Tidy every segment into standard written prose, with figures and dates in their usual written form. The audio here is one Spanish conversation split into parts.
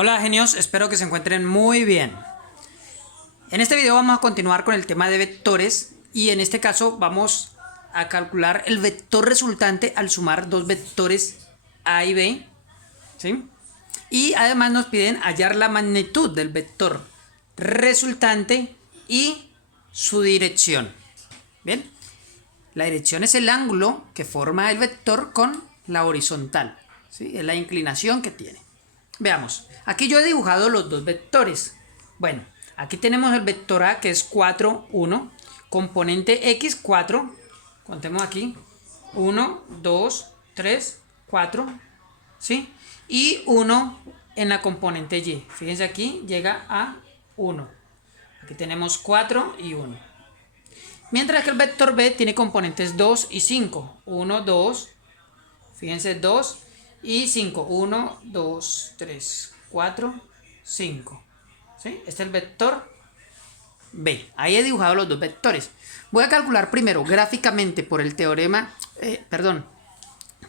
Hola genios, espero que se encuentren muy bien. En este video vamos a continuar con el tema de vectores y en este caso vamos a calcular el vector resultante al sumar dos vectores A y B, ¿sí? Y además nos piden hallar la magnitud del vector resultante y su dirección. Bien, la dirección es el ángulo que forma el vector con la horizontal, ¿sí? Es la inclinación que tiene. Veamos, aquí yo he dibujado los dos vectores. Bueno, aquí tenemos el vector A que es 4, 1, componente X 4, contemos aquí, 1, 2, 3, 4, ¿sí? Y 1 en la componente Y, fíjense aquí, llega a 1. Aquí tenemos 4 y 1. Mientras que el vector B tiene componentes 2 y 5, 1, 2, fíjense 2 y 5, 1, 2, 3, 4, 5. ¿Sí? Este es el vector B. Ahí he dibujado los dos vectores. Voy a calcular primero gráficamente por el teorema,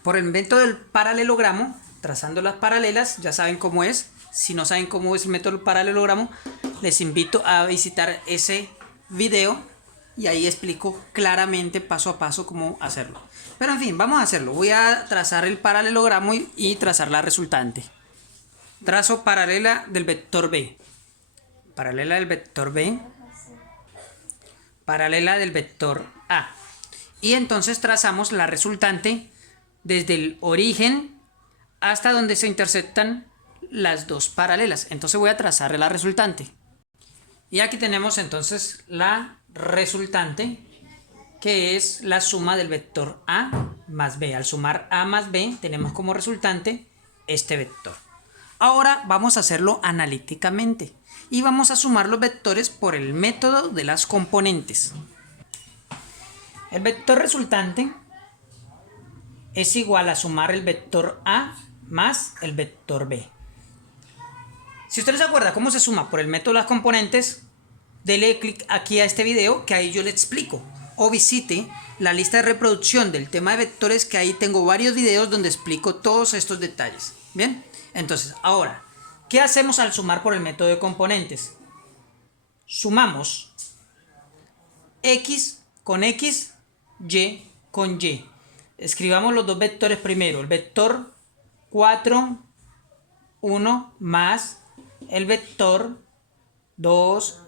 por el método del paralelogramo, trazando las paralelas, ya saben cómo es. Si no saben cómo es el método del paralelogramo, les invito a visitar ese video y ahí explico claramente paso a paso cómo hacerlo. Pero en fin, vamos a hacerlo. Voy a trazar el paralelogramo y trazar la resultante. Trazo paralela del vector B. Paralela del vector B. Paralela del vector A. Y entonces trazamos la resultante desde el origen hasta donde se intersectan las dos paralelas. Entonces voy a trazar la resultante. Y aquí tenemos entonces la resultante, que es la suma del vector A más B. Al sumar A más B tenemos como resultante este vector. Ahora vamos a hacerlo analíticamente y vamos a sumar los vectores por el método de las componentes. El vector resultante es igual a sumar el vector A más el vector B. Si usted no se acuerda cómo se suma por el método de las componentes, dele clic aquí a este video que ahí yo le explico. O visite la lista de reproducción del tema de vectores, que ahí tengo varios videos donde explico todos estos detalles. Bien, entonces ahora, ¿qué hacemos al sumar por el método de componentes? Sumamos X con X, Y con Y. Escribamos los dos vectores primero. El vector 4, 1 más el vector 2,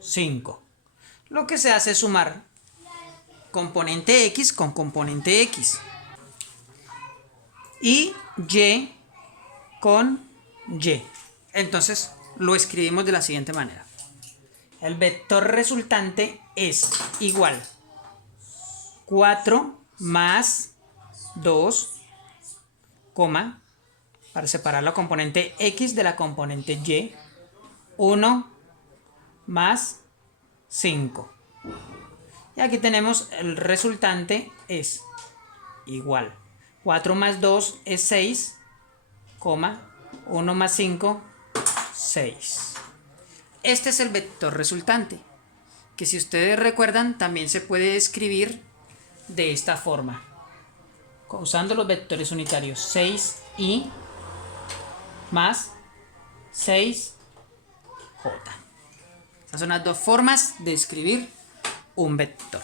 5. Lo que se hace es sumar componente X con componente X y Y con Y. Entonces lo escribimos de la siguiente manera. El vector resultante es igual 4 más 2, para separar la componente X de la componente Y, 1 más 5. Y aquí tenemos el resultante es igual 4 más 2 es 6, 1 más 5, 6. Este es el vector resultante, que si ustedes recuerdan también se puede escribir de esta forma, usando los vectores unitarios 6i más 6j. Estas son las dos formas de escribir un vector.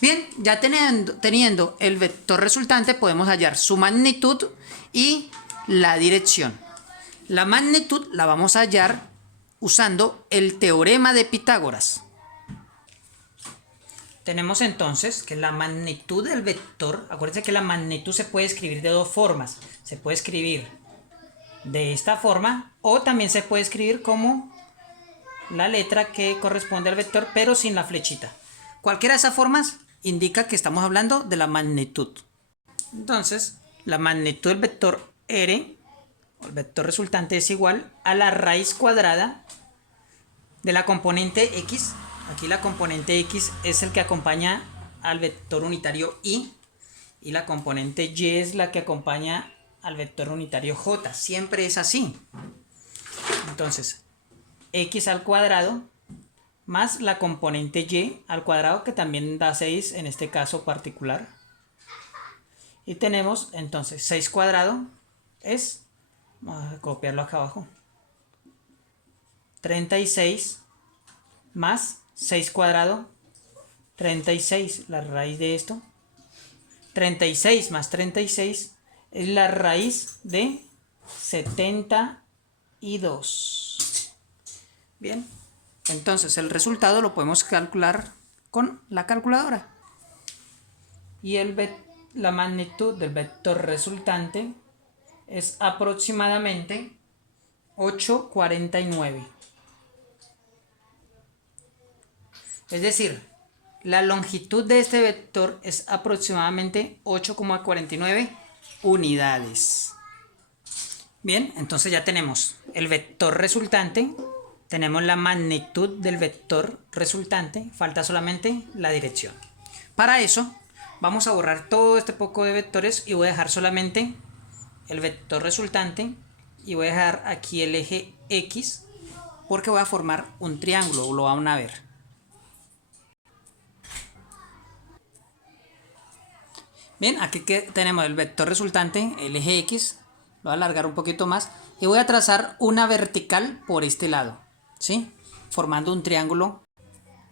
Bien, ya teniendo el vector resultante podemos hallar su magnitud y la dirección. La magnitud la vamos a hallar usando el teorema de Pitágoras. Tenemos entonces que la magnitud del vector, acuérdense que la magnitud se puede escribir de dos formas. Se puede escribir de esta forma o también se puede escribir como la letra que corresponde al vector pero sin la flechita. Cualquiera de esas formas indica que estamos hablando de la magnitud. Entonces, la magnitud del vector R, o el vector resultante, es igual a la raíz cuadrada de la componente X. Aquí la componente X es el que acompaña al vector unitario Y, y la componente Y es la que acompaña al vector unitario J. Siempre es así. Entonces, X al cuadrado más la componente Y al cuadrado, que también da 6 en este caso particular. Y tenemos entonces 6 cuadrado es, vamos a copiarlo acá abajo, 36 más 6 cuadrado, 36, la raíz de esto. 36 más 36 es la raíz de 72. Bien, entonces el resultado lo podemos calcular con la calculadora. Y la magnitud del vector resultante es aproximadamente 8,49. Es decir, la longitud de este vector es aproximadamente 8,49 unidades. Bien, entonces ya tenemos el vector resultante, tenemos la magnitud del vector resultante, falta solamente la dirección. Para eso vamos a borrar todo este poco de vectores y voy a dejar solamente el vector resultante y voy a dejar aquí el eje X porque voy a formar un triángulo, lo van a ver. Bien, aquí que tenemos el vector resultante, el eje X, lo voy a alargar un poquito más y voy a trazar una vertical por este lado, ¿sí? Formando un triángulo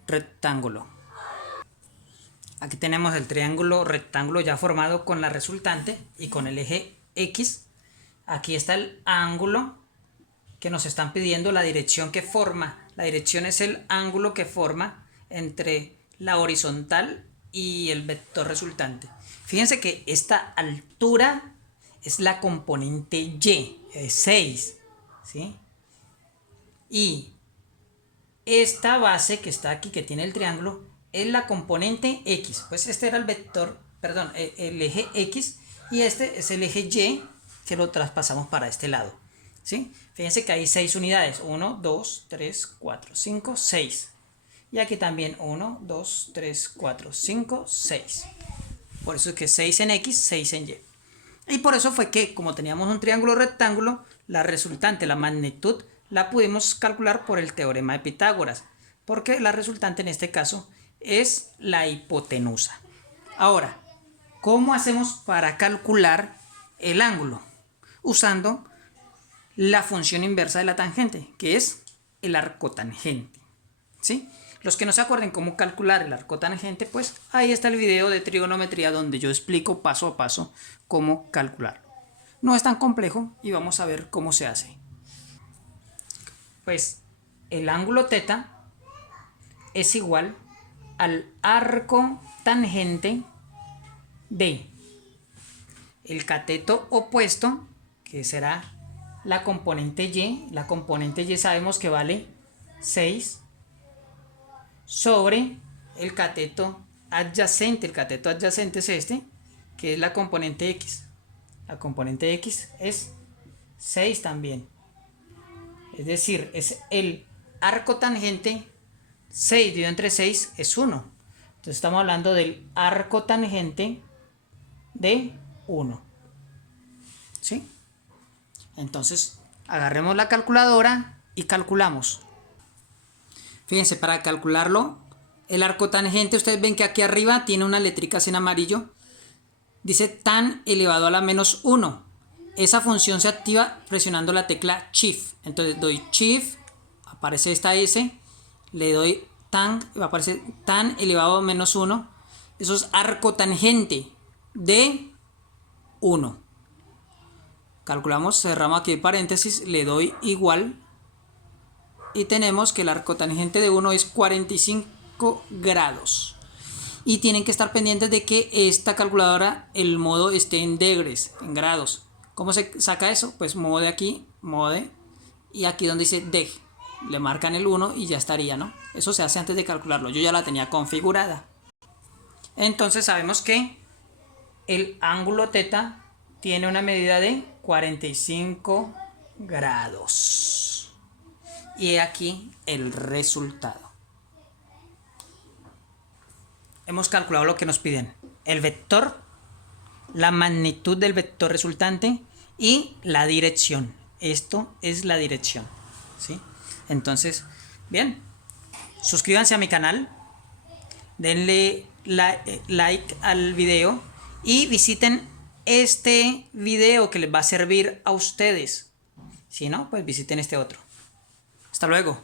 rectángulo. Aquí tenemos el triángulo rectángulo ya formado con la resultante y con el eje X. Aquí está el ángulo que nos están pidiendo, la dirección que forma. La dirección es el ángulo que forma entre la horizontal y el vector resultante. Fíjense que esta altura es la componente Y, es 6, ¿sí? Y esta base que está aquí, que tiene el triángulo, es la componente X. Pues este era el vector, perdón, el eje X, y este es el eje Y que lo traspasamos para este lado, ¿sí? Fíjense que hay 6 unidades, 1, 2, 3, 4, 5, 6. Y aquí también 1, 2, 3, 4, 5, 6. Por eso es que 6 en X, 6 en Y. Y por eso fue que, como teníamos un triángulo rectángulo, la resultante, la magnitud, la pudimos calcular por el teorema de Pitágoras. Porque la resultante en este caso es la hipotenusa. Ahora, ¿cómo hacemos para calcular el ángulo? Usando la función inversa de la tangente, que es el arcotangente, ¿sí? Los que no se acuerden cómo calcular el arcotangente, pues ahí está el video de trigonometría donde yo explico paso a paso cómo calcularlo. No es tan complejo y vamos a ver cómo se hace. Pues el ángulo θ es igual al arco tangente de el cateto opuesto, que será la componente Y. La componente Y sabemos que vale 6 sobre el cateto adyacente. El cateto adyacente es este, que es la componente X. La componente X es 6 también. Es decir, es el arco tangente. 6 dividido entre 6 es 1. Entonces estamos hablando del arco tangente de 1. ¿Sí? Entonces agarremos la calculadora y calculamos. Fíjense, para calcularlo, el arco tangente, ustedes ven que aquí arriba tiene una letrica en amarillo. Dice tan elevado a la menos 1. Esa función se activa presionando la tecla Shift. Entonces doy Shift, aparece esta S, le doy tan, va a aparecer tan elevado a menos 1. Eso es arco tangente de 1. Calculamos, cerramos aquí el paréntesis, le doy igual. Y tenemos que el arco tangente de 1 es 45 grados. Y tienen que estar pendientes de que esta calculadora, el modo esté en degrees, en grados. ¿Cómo se saca eso? Pues mode aquí, mode, y aquí donde dice deg, le marcan el 1 y ya estaría, ¿no? Eso se hace antes de calcularlo, yo ya la tenía configurada. Entonces sabemos que el ángulo θ tiene una medida de 45 grados. Y aquí el resultado. Hemos calculado lo que nos piden: el vector, la magnitud del vector resultante y la dirección. Esto es la dirección, ¿sí? Entonces, bien, suscríbanse a mi canal, denle like al video y visiten este video que les va a servir a ustedes. Si no, pues visiten este otro. Hasta luego.